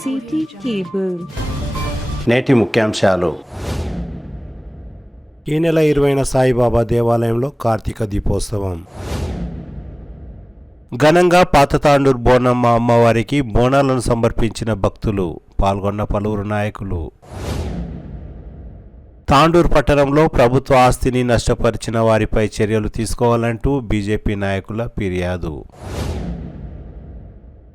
City cable. నేటి ముఖ్యాంశాలు. ఈ నెల 20న సాయిబాబా దేవాలయంలో కార్తీక దీపోత్సవం. ఘనంగా పాతతాండూరు బోనమ్మ అమ్మవారికి బోనాలను సమర్పించిన భక్తులు, పాల్గొన్న పలువురు నాయకులు. తాండూరు పట్టణంలో ప్రభుత్వ ఆస్తిని నష్టపరిచిన వారిపై చర్యలు తీసుకోవాలంటూ బీజేపీ నాయకుల ఫిర్యాదు.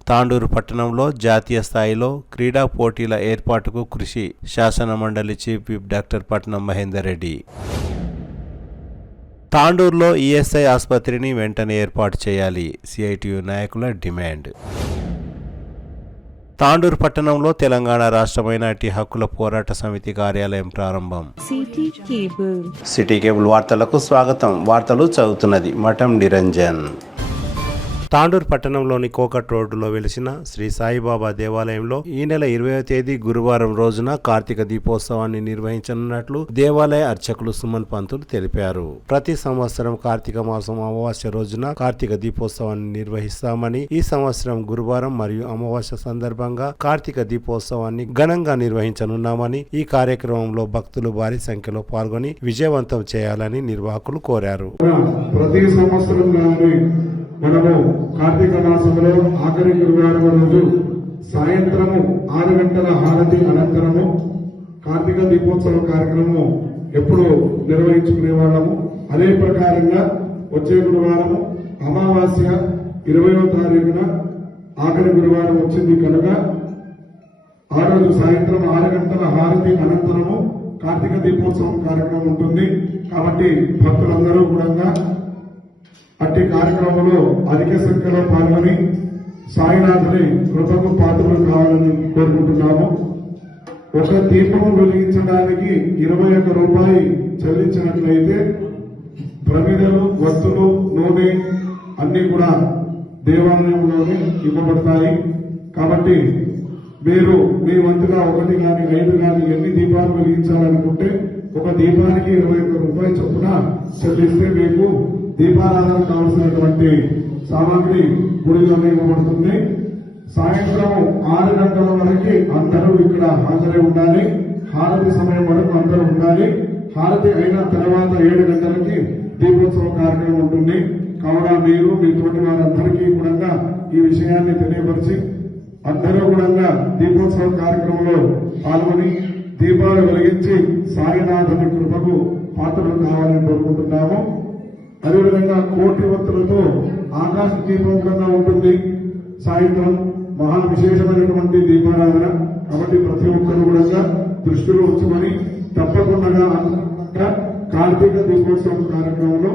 తాండూరు పట్టణంలో జాతీయ స్థాయిలో క్రీడా పోటీల ఏర్పాటుకు కృషి, శాసన మండలి చీఫ్ విప్ డాక్టర్ పట్నం మహేందర్ రెడ్డి. తాండూరులో ఈఎస్ఐ ఆసుపత్రిని వెంటనే ఏర్పాటు చేయాలి, సిఐటియు నాయకుల డిమాండ్. తాండూరు పట్టణంలో తెలంగాణ రాష్ట్ర మైనార్టీ హక్కుల పోరాట సమితి కార్యాలయం ప్రారంభం. సిటీ కేబుల్ వార్తలకు స్వాగతం. వార్తలు చదువుతున్నది మఠం నిరంజన్. తాండూరు పట్టణంలోని కోకట్ రోడ్డులో వెలిసిన శ్రీ సాయిబాబా దేవాలయంలో ఈ నెల 20వ తేదీ గురువారం రోజున కార్తీక దీపోత్సవాన్ని నిర్వహించనున్నట్లు దేవాలయ అర్చకులు సుమన్ పంతులు తెలిపారు. ప్రతి సంవత్సరం కార్తీక మాసం అమావాస్య రోజున కార్తీక దీపోత్సవాన్ని నిర్వహిస్తామని, ఈ సంవత్సరం గురువారం మరియు అమావాస్య సందర్భంగా కార్తీక దీపోత్సవాన్ని ఘనంగా నిర్వహించనున్నామని, ఈ కార్యక్రమంలో భక్తులు భారీ సంఖ్యలో పాల్గొని విజయవంతం చేయాలని నిర్వాహకులు కోరారు. ప్రతి సంవత్సరం మనము కార్తీక మాసంలో ఆఖరి గురువారం రోజు సాయంత్రము 6 గంటల హారతి అనంతరము కార్తీక దీపోత్సవ కార్యక్రమం ఎప్పుడు నిర్వహించుకునే వాళ్ళము. అదే ప్రకారంగా వచ్చే గురువారము అమావాస్య 20వ తారీఖున ఆఖరి గురువారం వచ్చింది కనుక ఆ రోజు సాయంత్రం 6 గంటల హారతి అనంతరము కార్తీక దీపోత్సవం కార్యక్రమం ఉంటుంది. కాబట్టి భక్తులందరూ కూడా అట్టి కార్యక్రమంలో అధిక సంఖ్యలో పాల్గొని సాయినాథుని కృపకు పాత్రలు కావాలని కోరుకుంటున్నాము. ఒక దీపం వెలిగించడానికి 21 రూపాయి చెల్లించినట్లయితే ప్రమిదలు, వత్తులు, నూనె అన్ని కూడా దేవాలయంలోనే ఇవ్వబడతాయి. కాబట్టి మీరు మీ వంతుగా 1 కానీ 5 కానీ ఎన్ని దీపాలు వెలిగించాలనుకుంటే ఒక దీపానికి 21 రూపాయలు చొప్పున చెల్లిస్తే మీకు దీపారాధన కావలసినటువంటి సామాగ్రి గుడిలోనే ఇవ్వబడుతుంది. సాయంత్రం 6 గంటల వరకు అందరూ ఇక్కడ హాజరై ఉండాలి. హారతి సమయం వరకు అందరూ ఉండాలి. హారతి అయిన తర్వాత 7 గంటలకి దీపోత్సవ కార్యక్రమం ఉంటుంది. కావున మీరు మీ తోటి వారందరికీ కూడా ఈ విషయాన్ని తెలియపరిచి అందరూ కూడా దీపోత్సవ కార్యక్రమంలో పాల్గొని దీపాలు వెలిగించి సాయినాథుని కృపకు పాత్రలు కావాలని కోరుకుంటున్నాము. అదేవిధంగా కోటి వత్తులతో ఆకాశ దీపం కూడా ఉంటుంది. సాయంత్రం మహా విశేషమైనటువంటి దీపారాధన. కాబట్టి ప్రతి ఒక్కరు కూడా దృష్టిలో ఉంచుకొని తప్పకుండా కార్తీక దీపోత్సవం కార్యక్రమంలో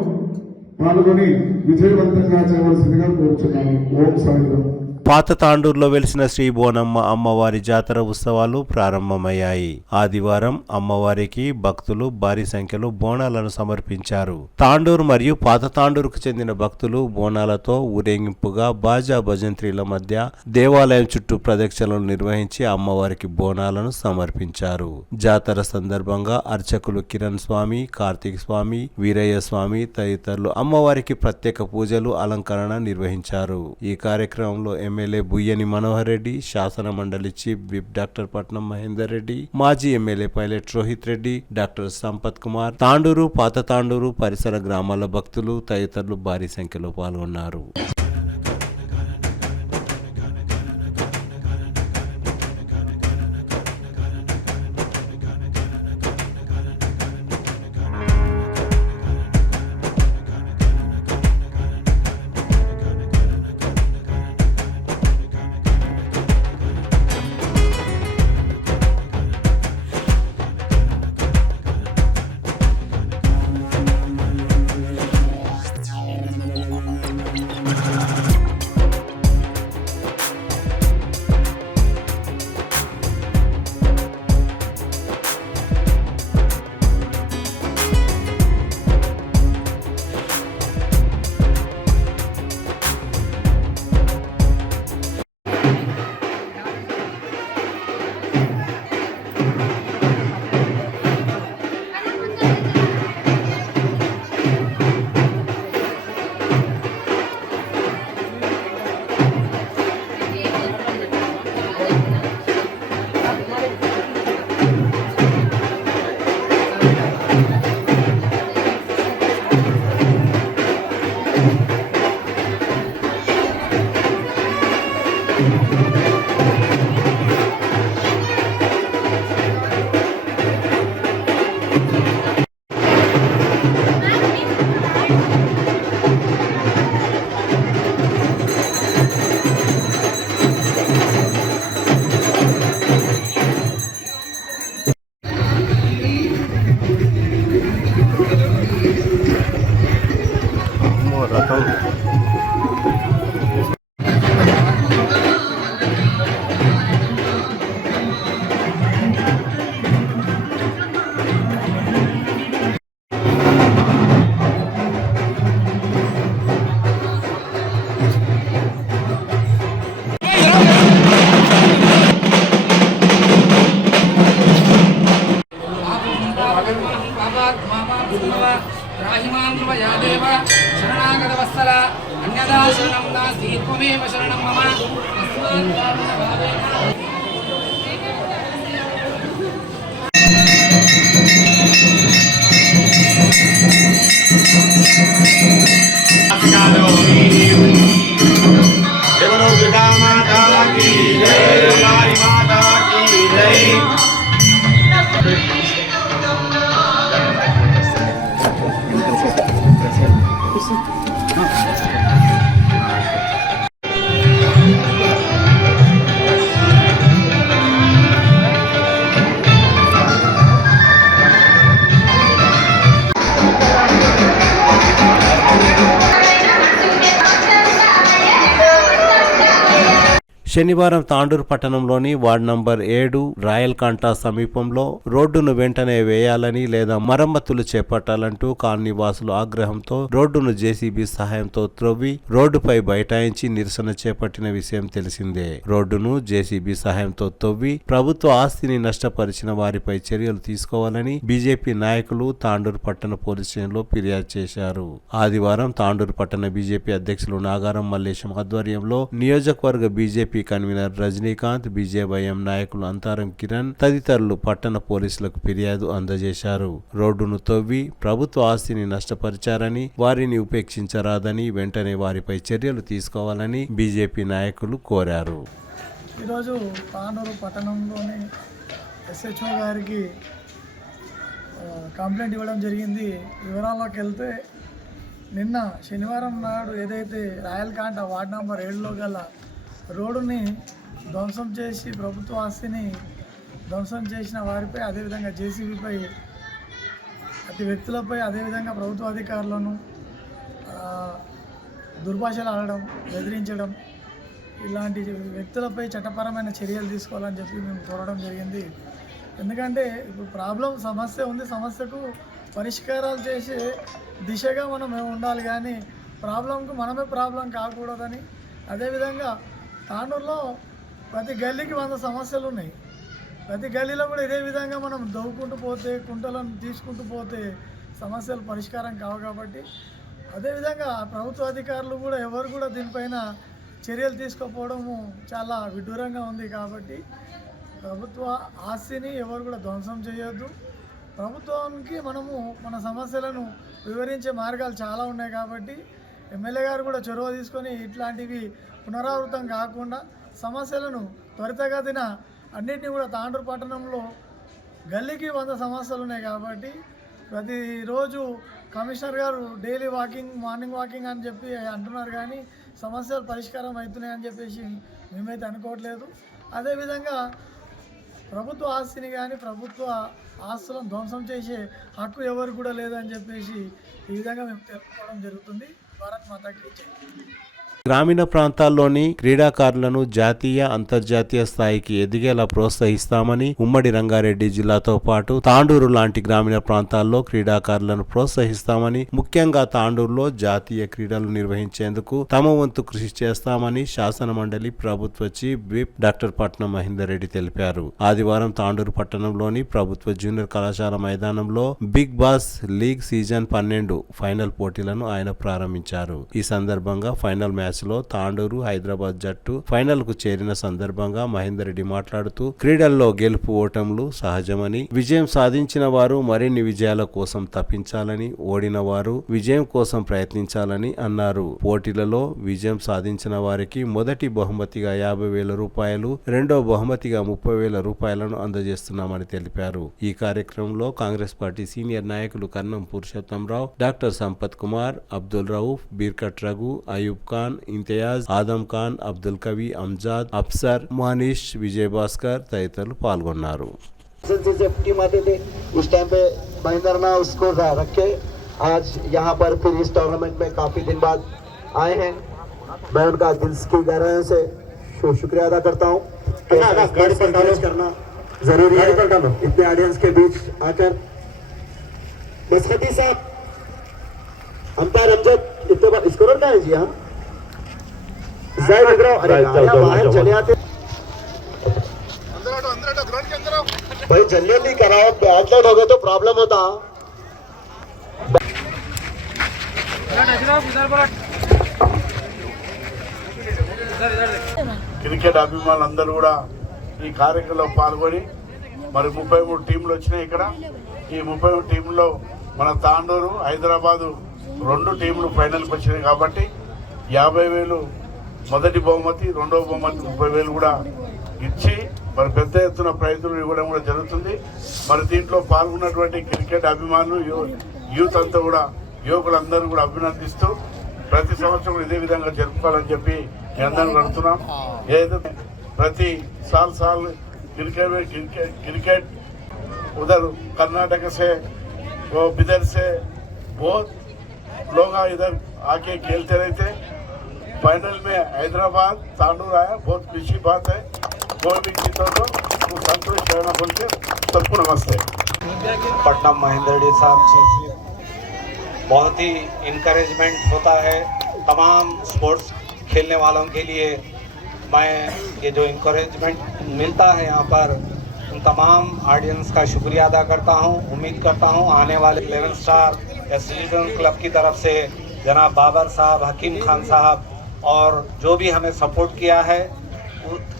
పాల్గొని విజయవంతంగా చేయవలసిందిగా కోరుచున్నాను. ఓం సాయంత్రం. పాత తాండూరులో వెలిసిన శ్రీ బోనమ్మ అమ్మవారి జాతర ఉత్సవాలు ప్రారంభమయ్యాయి. ఆదివారం అమ్మవారికి భక్తులు భారీ సంఖ్యలో బోనాలను సమర్పించారు. తాండూరు మరియు పాత తాండూరుకు చెందిన భక్తులు బోనాలతో ఊరేగింపుగా బాజా భజంత్రీల మధ్య దేవాలయం చుట్టూ ప్రదక్షిణలు నిర్వహించి అమ్మవారికి బోనాలను సమర్పించారు. జాతర సందర్భంగా అర్చకులు కిరణ్ స్వామి, కార్తీక్ స్వామి, వీరయ్య స్వామి తదితరులు అమ్మవారికి ప్రత్యేక పూజలు, అలంకరణ నిర్వహించారు. ఈ కార్యక్రమంలో ఎమ్మెల్యే బుయ్యని మనోహర్ రెడ్డి, శాసన మండలి చీఫ్ విప్ డాక్టర్ పట్నం మహేందర్ రెడ్డి, మాజీ MLA pilot Rohit Reddy, doctor Sampath Kumar, Tandur, పాత తాండూరు పరిసర గ్రామాల భక్తులు తదితరులు భారీ సంఖ్యలో పాల్గొన్నారు. नास्ति त्वमेव शरणं मम दुर्गा माता की जय, हमारी माता की जय। శనివారం తాండూరు పట్టణంలోని వార్డు నంబర్ 7 రాయల్ కాంటా సమీపంలో రోడ్డును వెంటనే వేయాలని లేదా మరమ్మతులు చేపట్టాలంటూ కాలనీ వాసులు ఆగ్రహంతో రోడ్డును జేసీబీ సహాయంతో త్రవ్వి రోడ్డుపై బైఠాయించి నిరసన చేపట్టిన విషయం తెలిసిందే. రోడ్డును జేసీబీ సహాయంతో తవ్వి ప్రభుత్వ ఆస్తిని నష్టపరిచిన వారిపై చర్యలు తీసుకోవాలని బీజేపీ నాయకులు తాండూరు పట్టణ పోలీస్ స్టేషన్లో ఫిర్యాదు చేశారు. ఆదివారం తాండూరు పట్టణ బీజేపీ అధ్యక్షులు నాగారం మల్లేశం ఆధ్వర్యంలో నియోజకవర్గ బీజేపీ కన్వీనర్ రజనీకాంత్, బీజేవైఎం నాయకులు అంతారం కిరణ్ తదితరులు పట్టణ పోలీసులకు ఫిర్యాదు అందజేశారు. రోడ్డును తవ్వి ప్రభుత్వ ఆస్తిని నష్టపరిచారని, వారిని ఉపేక్షించరాదని, వెంటనే వారిపై చర్యలు తీసుకోవాలని బీజేపీ నాయకులు కోరారు. ఈరోజు తాండూరు పట్టణంలోని ఎస్హెచ్ఓ గారికి కంప్లైంట్ ఇవ్వడం జరిగింది. వివరాల్లోకి వెళ్తే నిన్న శనివారం నాడు ఏదైతే రాయల్ కాంటా వార్డు నంబర్ 7లో గల రోడ్డుని ధ్వంసం చేసి ప్రభుత్వ ఆస్తిని ధ్వంసం చేసిన వారిపై, అదేవిధంగా జేసీబీపై, అతి వ్యక్తులపై, అదేవిధంగా ప్రభుత్వ అధికారులను దుర్భాషలు ఆడడం, బెదిరించడం, ఇలాంటి వ్యక్తులపై చట్టపరమైన చర్యలు తీసుకోవాలని చెప్పి మేము కోరడం జరిగింది. ఎందుకంటే ఇప్పుడు సమస్య ఉంది, సమస్యకు పరిష్కారాలు చేసే దిశగా మనం ఉండాలి కానీ ప్రాబ్లంకు మనమే ప్రాబ్లం కాకూడదని. అదేవిధంగా తాండూరులో ప్రతి గల్లీకి 100 సమస్యలు ఉన్నాయి. ప్రతి గల్లీలో కూడా ఇదే విధంగా మనం దవ్వుకుంటూ పోతే, కుంటలను తీసుకుంటూ పోతే సమస్యలు పరిష్కారం కావు. కాబట్టి అదేవిధంగా ప్రభుత్వ అధికారులు కూడా ఎవరు కూడా దీనిపైన చర్యలు తీసుకోకపోవడము చాలా విడ్డూరంగా ఉంది. కాబట్టి ప్రభుత్వ ఆస్తిని ఎవరు కూడా ధ్వంసం చేయొద్దు. ప్రభుత్వానికి మనము మన సమస్యలను వివరించే మార్గాలు చాలా ఉన్నాయి. కాబట్టి ఎమ్మెల్యే గారు కూడా చొరవ తీసుకొని ఇట్లాంటివి పునరావృతం కాకుండా సమస్యలను త్వరితగతిన అన్నింటినీ కూడా తాండూరు పట్టణంలో గల్లీకి 100 సమస్యలు ఉన్నాయి. కాబట్టి ప్రతిరోజు కమిషనర్ గారు డైలీ మార్నింగ్ వాకింగ్ అని చెప్పి అంటున్నారు కానీ సమస్యలు పరిష్కారం అవుతున్నాయని చెప్పేసి మేమైతే అనుకోవట్లేదు. అదేవిధంగా ప్రభుత్వ ఆస్తిని కానీ ప్రభుత్వ ఆస్తులను ధ్వంసం చేసే హక్కు ఎవరు కూడా లేదని చెప్పేసి ఈ విధంగా మేము తెలుసుకోవడం జరుగుతుంది. భారత్ మాతాకి జై. గ్రామీణ ప్రాంతాల్లోని క్రీడాకారులను జాతీయ, అంతర్జాతీయ స్థాయికి ఎదిగేలా ప్రోత్సహిస్తామని ఉమ్మడి రంగారెడ్డి జిల్లాతో పాటు తాండూరు లాంటి గ్రామీణ ప్రాంతాల్లో క్రీడాకారులను ప్రోత్సహిస్తామని, ముఖ్యంగా తాండూరులో జాతీయ క్రీడలు నిర్వహించేందుకు తమ వంతు కృషి చేస్తామని శాసన మండలి ప్రభుత్వ చీఫ్ విప్ డాక్టర్ పట్నం మహేందర్ రెడ్డి తెలిపారు. ఆదివారం తాండూరు పట్టణంలోని ప్రభుత్వ జూనియర్ కళాశాల మైదానంలో big boss league season 12 final పోటీలను ఆయన ప్రారంభించారు. ఈ సందర్భంగా ఫైనల్ మ్యాచ్ లో తాండూరు, హైదరాబాద్ జట్టు ఫైనల్ కు చేరిన సందర్భంగా మహేందర్ రెడ్డి మాట్లాడుతూ క్రీడల్లో గెలుపు ఓటములు సహజమని, విజయం సాధించిన వారు మరిన్ని విజయాల కోసం తప్పించాలని, ఓడిన వారు విజయం కోసం ప్రయత్నించాలని అన్నారు. పోటీలలో విజయం సాధించిన వారికి మొదటి బహుమతిగా 50,000 రూపాయలు, రెండో బహుమతిగా 30,000 రూపాయలను అందజేస్తున్నామని తెలిపారు. ఈ కార్యక్రమంలో కాంగ్రెస్ పార్టీ సీనియర్ నాయకులు కన్నం పురుషోత్తంరావు, డాక్టర్ సంపత్ కుమార్, అబ్దుల్ రౌఫ్, బీర్కట్ రఘు, అయూబ్ ఖాన్, ఇంతియాజ్, ఆదం ఖాన్, అబ్దుల్ కవి, అంజాద్, అఫ్సర్, మానిష్, విజయ్ భాస్కర్ తదితరులు పాల్గొన్నారు. टीम आते थे उस टाइम पे महेंद्र ना उसको रखे आज यहाँ पर फिर इस टूर्नामेंट में काफी दिन बाद आए हैं. मैं उनका दिल की गहराइयों से शुक्रिया अदा करता हूँ. करना जरूरी है इतने ऑडियंस के बीच आकर. मस्कती साहब, अंपायर अमजद, इतने बार स्कोरर का है जी. हाँ बाहर चले आते भाई, जल्दी कराओ. बैटलेट हो गए तो प्रॉब्लम होता. క్రికెట్ అభిమానులందరూ కూడా ఈ కార్యక్రమంలో పాల్గొని మరి 33 టీంలు వచ్చినాయి ఇక్కడ. ఈ 33 టీంలో మన తాండూరు, హైదరాబాదు 2 టీంలు ఫైనల్కి వచ్చినాయి కాబట్టి 50,000 మొదటి బహుమతి, రెండవ బహుమతి 30,000 కూడా ఇచ్చి మరి పెద్ద ఎత్తున ప్రైజులు ఇవ్వడం కూడా జరుగుతుంది. మరి దీంట్లో పాల్గొన్నటువంటి క్రికెట్ అభిమానులు, యూత్ అంతా కూడా, యువకులందరూ కూడా అభినందిస్తూ ప్రతి సంవత్సరం ఇదే విధంగా జరుపుకోవాలని చెప్పి అందరం కడుతున్నాం. ఏదైతే ప్రతి साल क्रिकेट उधर कर्नाटक से वो बिदर से बहुत लोग इधर आके खेलते रहते. फाइनल में हैदराबाद तांडूर आया, बहुत खुशी बात है. कोई भी जीतो तो संतोष रहना बोल के सबको नमस्ते. पट्टनम महेंद्र रेड्डी साहब जी से बहुत ही इनकरेजमेंट होता है तमाम स्पोर्ट्स खेलने वालों के लिए. मैं ये जो इनकरेजमेंट मिलता है यहाँ पर उन तमाम ऑडियंस का शुक्रिया अदा करता हूँ. उम्मीद करता हूँ आने वाले 11 स्टार या सिटीजन क्लब की तरफ से जनाब बाबर साहब, हकीम खान साहब और जो भी हमें सपोर्ट किया है,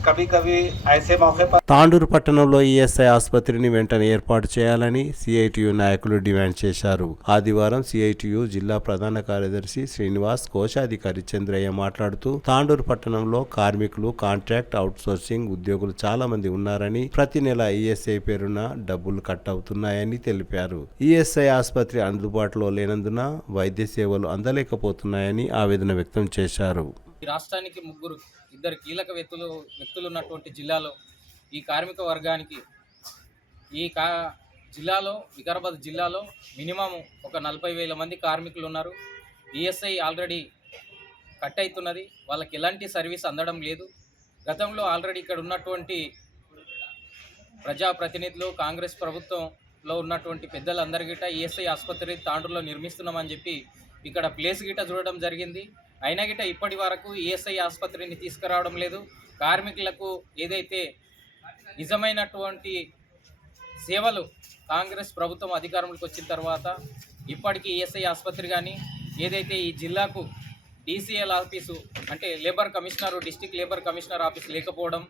कभी कभी ऐसे मौके पर తాండూరు పట్టణంలో ఈఎస్ఐ ఆసుపత్రిని వెంటనే ఏర్పాటు చేయాలని సిఐటియు నాయకులు డిమాండ్ చేశారు. ఆదివారం సిఐటియు జిల్లా ప్రధాన కార్యదర్శి శ్రీనివాస్, కోశాధికారి చంద్రయ్య మాట్లాడుతూ తాండూరు పట్టణంలో కార్మికులు, కాంట్రాక్ట్ అవుట్సోర్సింగ్ ఉద్యోగులు చాలా మంది ఉన్నారని, ప్రతి నెల ఈఎస్ఐ పేరున డబ్బులు కట్ అవుతున్నాయని తెలిపారు. ఈఎస్ఐ ఆసుపత్రి అందుబాటులో లేనందున వైద్య సేవలు అందలేకపోతున్నాయని ఆవేదన వ్యక్తం చేశారు. రాష్ట్రానికి ఇద్దరు కీలక వ్యక్తులు ఉన్నటువంటి జిల్లాలో ఈ కార్మిక వర్గానికి జిల్లాలో వికారాబాద్ జిల్లాలో మినిమం ఒక 40,000 మంది కార్మికులు ఉన్నారు. ఈఎస్ఐ ఆల్రెడీ కట్ అవుతున్నది, వాళ్ళకి ఎలాంటి సర్వీస్ అందడం లేదు. గతంలో ఆల్రెడీ ఇక్కడ ఉన్నటువంటి ప్రజాప్రతినిధులు, కాంగ్రెస్ ప్రభుత్వంలో ఉన్నటువంటి పెద్దలందరి గిట్ట ఈఎస్ఐ ఆసుపత్రి తాండూరులో నిర్మిస్తున్నామని చెప్పి ఇక్కడ ప్లేస్ గిట్ట చూడడం జరిగింది. అయినా గిట్ట ఇప్పటి వరకు ఈఎస్ఐ ఆసుపత్రిని తీసుకురావడం లేదు. కార్మికులకు ఏదైతే నిజమైనటువంటి సేవలు కాంగ్రెస్ ప్రభుత్వం అధికారంలోకి వచ్చిన తర్వాత ఇప్పటికీ ఈఎస్ఐ ఆసుపత్రి కానీ, ఏదైతే ఈ జిల్లాకు డీసీఎల్ ఆఫీసు అంటే labour commissioner, district labour commissioner office లేకపోవడం,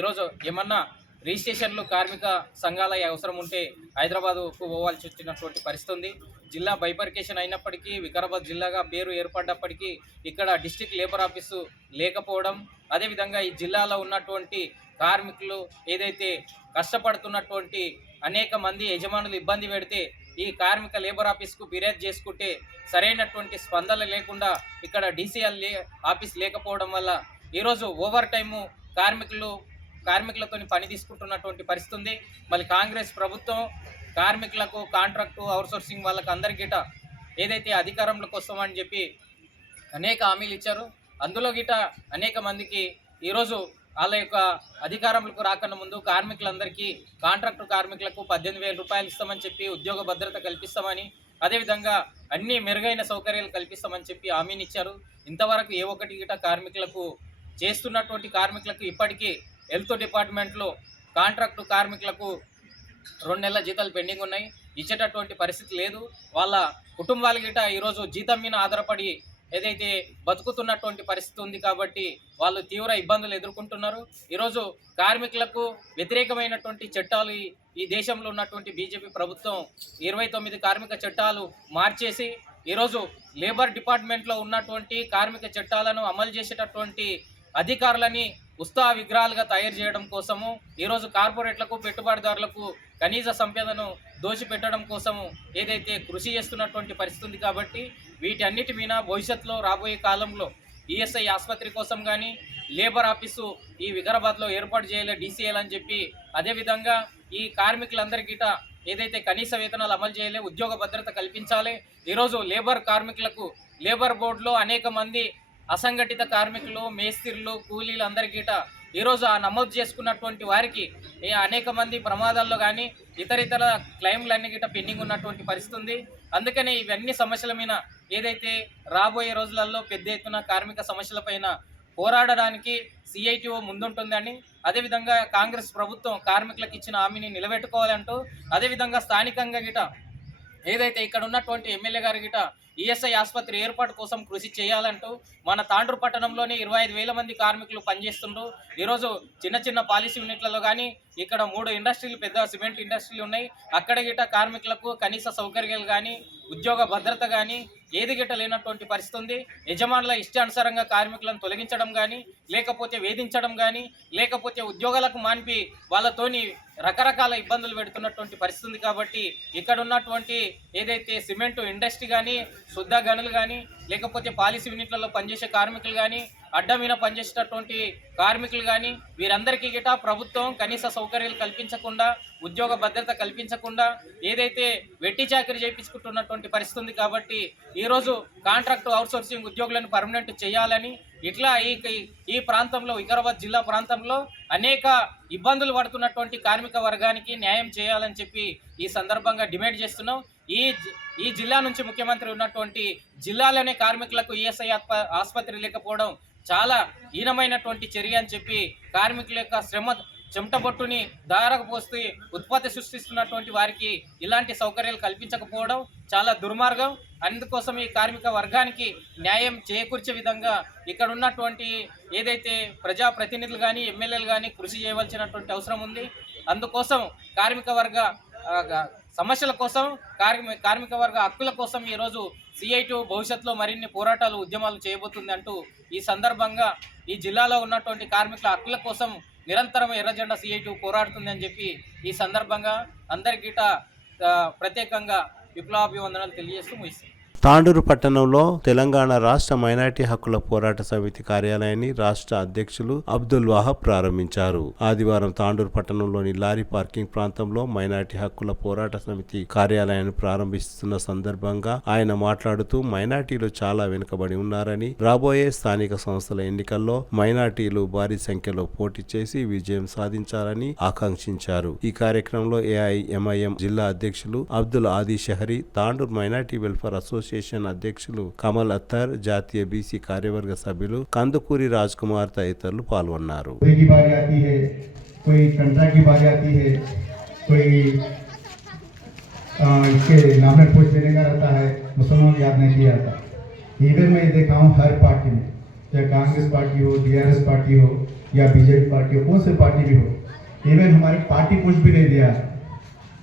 ఈరోజు ఏమన్నా రిజిస్ట్రేషన్లు కార్మిక సంఘాల అవసరం ఉంటే హైదరాబాదుకు పోవాల్సి వచ్చినటువంటి పరిస్థితి ఉంది. జిల్లా బైఫర్కేషన్ అయినప్పటికీ, వికారాబాద్ జిల్లాగా పేరు ఏర్పడ్డప్పటికీ ఇక్కడ డిస్ట్రిక్ట్ లేబర్ ఆఫీసు లేకపోవడం, అదేవిధంగా ఈ జిల్లాలో ఉన్నటువంటి కార్మికులు ఏదైతే కష్టపడుతున్నటువంటి అనేక మంది యజమానులు ఇబ్బంది పెడితే ఈ కార్మిక లేబర్ ఆఫీస్కు ఫిర్యాదు చేసుకుంటే సరైనటువంటి స్పందన లేకుండా ఇక్కడ డీసీఎల్ ఆఫీస్ లేకపోవడం వల్ల ఈరోజు ఓవర్ టైము కార్మికులతో పని తీసుకుంటున్నటువంటి పరిస్థితి ఉంది. మళ్ళీ కాంగ్రెస్ ప్రభుత్వం కార్మికులకు, కాంట్రాక్టు, అవుట్సోర్సింగ్ వాళ్ళకి అందరికీ ఏదైతే అధికారంలోకి వస్తామని చెప్పి అనేక హామీలు ఇచ్చారు. అందులో గిట అనేక మందికి ఈరోజు వాళ్ళ యొక్క అధికారంలోకి రాకన్నా ముందు కార్మికులందరికీ, కాంట్రాక్టు కార్మికులకు 18,000 రూపాయలు ఇస్తామని చెప్పి ఉద్యోగ భద్రత కల్పిస్తామని, అదేవిధంగా అన్ని మెరుగైన సౌకర్యాలు కల్పిస్తామని చెప్పి హామీని ఇచ్చారు. ఇంతవరకు ఏ ఒక్కటి గిట కార్మికులకు చేస్తున్నటువంటి కార్మికులకు ఇప్పటికీ హెల్త్ డిపార్ట్మెంట్లో కాంట్రాక్టు కార్మికులకు 2 నెలల జీతాలు పెండింగ్ ఉన్నాయి, ఇచ్చేటటువంటి పరిస్థితి లేదు. వాళ్ళ కుటుంబాల గిట ఈరోజు జీతం మీద ఆధారపడి ఏదైతే బతుకుతున్నటువంటి పరిస్థితి ఉంది కాబట్టి వాళ్ళు తీవ్ర ఇబ్బందులు ఎదుర్కొంటున్నారు. ఈరోజు కార్మికులకు వ్యతిరేకమైనటువంటి చట్టాలు ఈ దేశంలో ఉన్నటువంటి బీజేపీ ప్రభుత్వం 29 కార్మిక చట్టాలు మార్చేసి ఈరోజు లేబర్ డిపార్ట్మెంట్లో ఉన్నటువంటి కార్మిక చట్టాలను అమలు చేసేటటువంటి అధికారులని ఉత్సాహ విగ్రహాలుగా తయారు చేయడం కోసము ఈరోజు కార్పొరేట్లకు, పెట్టుబడిదారులకు కనీస సంపదను దోచిపెట్టడం కోసము ఏదైతే కృషి చేస్తున్నటువంటి పరిస్థితి ఉంది. కాబట్టి వీటన్నిటి మీద భవిష్యత్తులో రాబోయే కాలంలో ఈఎస్ఐ ఆసుపత్రి కోసం కానీ, లేబర్ ఆఫీసు ఈ వికారాబాద్లో ఏర్పాటు చేయలే డీసీఎల్ అని చెప్పి, అదేవిధంగా ఈ కార్మికులందరికీ ఏదైతే కనీస వేతనాలు అమలు చేయలే, ఉద్యోగ భద్రత కల్పించాలి. ఈరోజు లేబర్ కార్మికులకు లేబర్ బోర్డులో అనేక మంది అసంఘటిత కార్మికులు, మేస్త్రీలు, కూలీలు అందరికీ ఈరోజు ఆ నమోదు చేసుకున్నటువంటి వారికి అనేక మంది ప్రమాదాల్లో కానీ ఇతర క్లెయిమ్లన్నీ గిట్ట పెండింగ్ ఉన్నటువంటి పరిస్థితి ఉంది. అందుకనే ఇవన్నీ సమస్యల మీద ఏదైతే రాబోయే రోజులలో పెద్ద ఎత్తున కార్మిక సమస్యలపైన పోరాడడానికి సిఐటిఓ ముందుంటుందని, అదేవిధంగా కాంగ్రెస్ ప్రభుత్వం కార్మికులకు ఇచ్చిన హామీని నిలబెట్టుకోవాలంటూ, అదేవిధంగా స్థానికంగా గిట ఏదైతే ఇక్కడ ఉన్నటువంటి ఎమ్మెల్యే గారి గిట ఈఎస్ఐ ఆసుపత్రి ఏర్పాటు కోసం కృషి చేయాలంటూ మన తాండూరు పట్టణంలోని 25,000 మంది కార్మికులు పనిచేస్తుండ్రు. ఈరోజు చిన్న చిన్న పాలిసీ యూనిట్లలో కానీ ఇక్కడ 3 ఇండస్ట్రీలు, పెద్ద సిమెంట్ ఇండస్ట్రీలు ఉన్నాయి. అక్కడ గిట్ట కార్మికులకు కనీస సౌకర్యాలు కానీ ఉద్యోగ భద్రత కానీ ఏది గిట్ట లేనటువంటి పరిస్థితి ఉంది. యజమానుల ఇష్టానుసారంగా కార్మికులను తొలగించడం కానీ, లేకపోతే వేధించడం కానీ, లేకపోతే ఉద్యోగాలకు మాన్పి వాళ్ళతోని రకరకాల ఇబ్బందులు పెడుతున్నటువంటి పరిస్థితి ఉంది. కాబట్టి ఇక్కడ ఉన్నటువంటి ఏదైతే సిమెంట్ ఇండస్ట్రీ కానీ, శుద్ధ గనులు కానీ, లేకపోతే పాలిసీ యూనిట్లలో పనిచేసే కార్మికులు కానీ, అడ్డమీన పనిచేసేటటువంటి కార్మికులు కానీ వీరందరికీ గిట ప్రభుత్వం కనీస సౌకర్యాలు కల్పించకుండా, ఉద్యోగ భద్రత కల్పించకుండా ఏదైతే వెట్టి చాకరీ చేయించుకుంటున్నటువంటి పరిస్థితి ఉంది. కాబట్టి ఈరోజు కాంట్రాక్ట్ అవుట్సోర్సింగ్ ఉద్యోగులను పర్మనెంట్ చేయాలని, ఇట్లా ఈ ప్రాంతంలో, వికారాబాద్ జిల్లా ప్రాంతంలో అనేక ఇబ్బందులు పడుతున్నటువంటి కార్మిక వర్గానికి న్యాయం చేయాలని చెప్పి ఈ సందర్భంగా డిమాండ్ చేస్తున్నాం. ఈ జిల్లా నుంచి ముఖ్యమంత్రి ఉన్నటువంటి జిల్లాలోనే కార్మికులకు ఈఎస్ఐ ఆసుపత్రి లేకపోవడం చాలా హీనమైనటువంటి చర్య అని చెప్పి, కార్మికుల యొక్క చెమటబొట్టుని దారకు పోస్తే ఉత్పత్తి సృష్టిస్తున్నటువంటి వారికి ఇలాంటి సౌకర్యాలు కల్పించకపోవడం చాలా దుర్మార్గం. అందుకోసం ఈ కార్మిక వర్గానికి న్యాయం చేకూర్చే విధంగా ఇక్కడ ఉన్నటువంటి ఏదైతే ప్రజాప్రతినిధులు కానీ, ఎమ్మెల్యేలు కానీ కృషి చేయవలసినటువంటి అవసరం ఉంది. అందుకోసం కార్మిక వర్గ సమస్యల కోసం, కార్మిక వర్గ హక్కుల కోసం ఈరోజు CITU భవిష్యత్తులో మరిన్ని పోరాటాలు, ఉద్యమాలు చేయబోతుంది అంటూ ఈ సందర్భంగా ఈ జిల్లాలో ఉన్నటువంటి కార్మికుల హక్కుల కోసం నిరంతరం ఎర్రజెండా CITU పోరాడుతుంది అని చెప్పి ఈ సందర్భంగా అందరికీ ప్రత్యేకంగా విప్లవాభివందనాలు తెలియజేస్తూ ముగిస్తాం. తాండూరు పట్టణంలో తెలంగాణ రాష్ట్ర మైనార్టీ హక్కుల పోరాట సమితి కార్యాలయాన్ని రాష్ట్ర అధ్యక్షులు అబ్దుల్ వాహబ్ ప్రారంభించారు. ఆదివారం తాండూరు పట్టణంలోని లారీ పార్కింగ్ ప్రాంతంలో మైనార్టీ హక్కుల పోరాట సమితి కార్యాలయాన్ని ప్రారంభిస్తున్న సందర్భంగా ఆయన మాట్లాడుతూ మైనార్టీలు చాలా వెనుకబడి ఉన్నారని, రాబోయే స్థానిక సంస్థల ఎన్నికల్లో మైనార్టీలు భారీ సంఖ్యలో పోటీ చేసి విజయం సాధించాలని ఆకాంక్షించారు. ఈ కార్యక్రమంలో AIMIM జిల్లా అధ్యక్షులు అబ్దుల్ ఆది షహరీ, తాండూరు మైనార్టీ వెల్ఫేర్ అసోసియేషన్ అధ్యక్షులు కమల్ అత్తర్, జాతీయ BC కార్యవర్గ సభ్యులు కందుకూరి రాజ్ కుమార్ తదితరులు పాల్గొన్నారు. इसके नामिनेट पोस्ट देने का रहता है, मुसलमान याद नहीं किया जाता। इधर मैं देखा हूँ हर पार्टी में, चाहे कांग्रेस पार्टी हो, DRS पार्टी हो या BJP पार्टी हो, कौन सी पार्टी भी हो, इवन हमारी पार्टी पोस्ट भी नहीं दिया,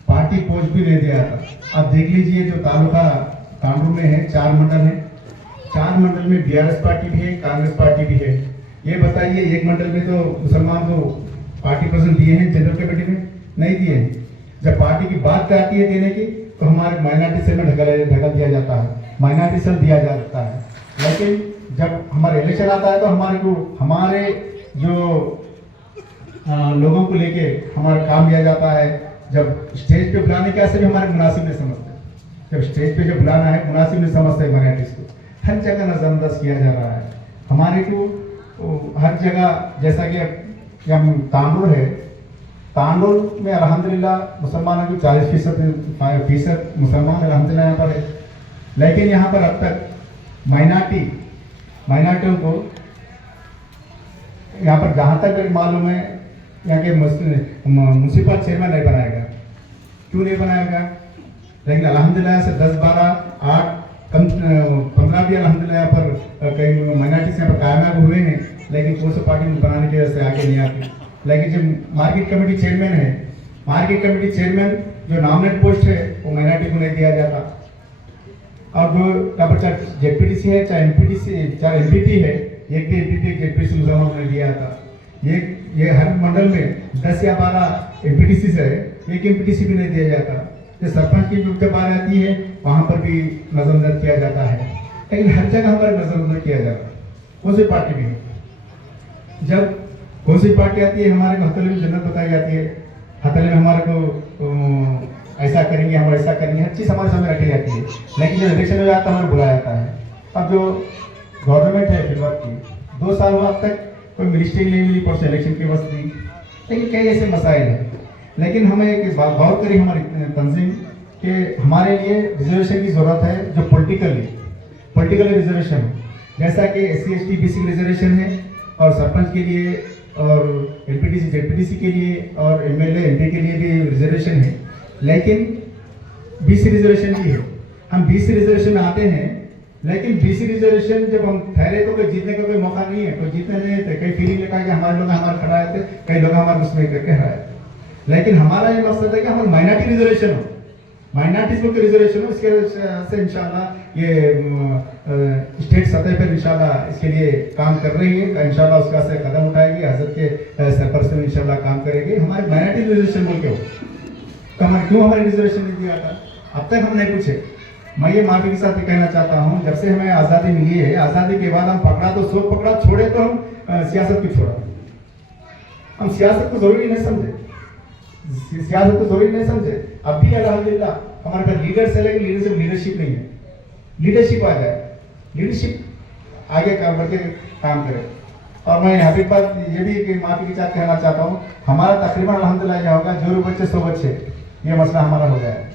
पार्टी पोस्ट भी नहीं दिया था। अब देख लीजिए जो तालुका तांडूर में है 4 मंडल है, 4 मंडल में DRS पार्टी भी है, कांग्रेस पार्टी भी है। ये बताइए एक मंडल में तो मुसलमान को पार्टी पर्सन दिए हैं, जनरल कमेटी में नहीं दिए हैं। जब पार्टी की बात आती है देने की तो हमारे माइनॉरिटी सेल में ढकल दिया जाता है, माइनॉरिटी सेल दिया जाता है। लेकिन जब हमारे इलेक्शन आता है तो हमारे जो लोगों को लेके हमारा काम किया जाता है। जब स्टेज पे बुलाने के ऐसे भी हमारे मुनासिब नहीं समझते, जब स्टेज पे जो बुलाना है मुनासिब नहीं समझते माइनॉरिटीज को। हर जगह नजरअंदाज किया जा रहा है हमारे को, हर जगह। जैसा कि हम तांडूर है, तांडूर में अल्हम्दुलिल्लाह मुसलमानों की 40% मुसलमान अल्हम्दुलिल्लाह यहाँ पर है। लेकिन यहाँ पर अब तक माइनॉरिटियों को यहाँ पर जहाँ तक मालूम है यहाँ के म्यूनसिपल चेयरमैन नहीं बनाएगा। क्यों नहीं बनाएगा? लेकिन अल्हम्दुलिल्लाह से 10, 12, 8, कम 15 भी अल्हम्दुलिल्लाह यहाँ पर कई माइनॉरिटीज यहाँ पर कामयाब हुए हैं, लेकिन कौन सी पार्टी में बनाने की वजह से आगे नहीं आती। लेकिन जो मार्केट कमेटी चेयरमैन है, मार्केट कमेटी चेयरमैन जो नॉमिनेट पोस्ट है वो माइनॉरिटी को नहीं दिया जाता। और जो चाहे JPTC है, चाहे MPTC, चाहे MPP है, एक भी MPP JPTC मुसलमान को नहीं दिया जाता। ये हर मंडल में 10 या 12 MPTC है, एक MPTC भी नहीं दिया जाता। जो सरपंच की जो बात आती है वहाँ पर भी नजरअंदाज किया जाता है। लेकिन हर जगह हमारे नजरअंदाज किया जाता है, कौन सी पार्टी भी हो। जब कौन सी पार्टी आती है हमारे को हथेली में जन्नत बताई जाती है, हथेली में हमारे को ऐसा करेंगे, हम ऐसा करेंगे, हर चीज़ हमारे सामने रखी जाती है। लेकिन जब इलेक्शन में आता है हमें बुलाया जाता है। अब जो गवर्नमेंट है फिलहाल की 2 साल बाद तक कोई मिनिस्ट्री नहीं मिली, परसों इलेक्शन की वक्त दी। लेकिन कई ऐसे मसाइल हैं। लेकिन हमें एक बात गौर करी हमारी तंजीम कि हमारे लिए रिजर्वेशन की ज़रूरत है, जो पॉलिटिकल रिजर्वेशन है। जैसा कि SC ST BC रिजर्वेशन है और सरपंच के लिए और LPTC JPTC के लिए और MLA MP के लिए भी रिजर्वेशन है। लेकिन BC रिजर्वेशन भी है। हम BC रिजर्वेशन में आते हैं लेकिन BC रिजर्वेशन जब हम ठहरे तो कोई जीतने का कोई मौका नहीं है, कोई जीतने नहीं थे, कई फीलिंग लगा कि हमारे लोग हमारे खड़ा थे, कई लोग हमारे उसमें करके हराए थे। लेकिन हमारा ये मकसद है कि हमारा माइनॉरिटी रिजर्वेशन हो, माइनॉरिटीज को रिजर्वेशन हो। इसके से इंशाल्लाह ये स्टेट सतह पर इंशाल्लाह इसके लिए काम कर रही है, इंशाल्लाह उसका से कदम उठाएगी, हजरत के सरपरस्त में इंशाल्लाह काम करेगी। हमारे माइनॉरिटी रिजर्वेशन बोल के हो तो हमारे क्यों हमारे रिजर्वेशन नहीं दिया था, अब तक हम नहीं पूछे। मैं ये माफी के साथ ये कहना चाहता हूँ, जब से हमें आज़ादी मिली है, आज़ादी के बाद हम पकड़ा तो सोच पकड़ा, छोड़े तो हम सियासत को छोड़ा। हम सियासत को जरूरी नहीं समझे, सियासत को जरूरी नहीं समझे। अब भी अल्हम्दुलिल्लाह हमारे पास लीडर्स है, लेकिन लीडरशिप नहीं है। लीडरशिप आ जाए, लीडरशिप आगे बढ़ के काम करे। और मैं यहाँ पे बात ये भी माफी के साथ कहना चाहता हूँ, हमारा तकरीबन अल्हम्दुलिल्लाह यह होगा 0 बच्चे 100 बच्चे, ये मसला हमारा हो गया है।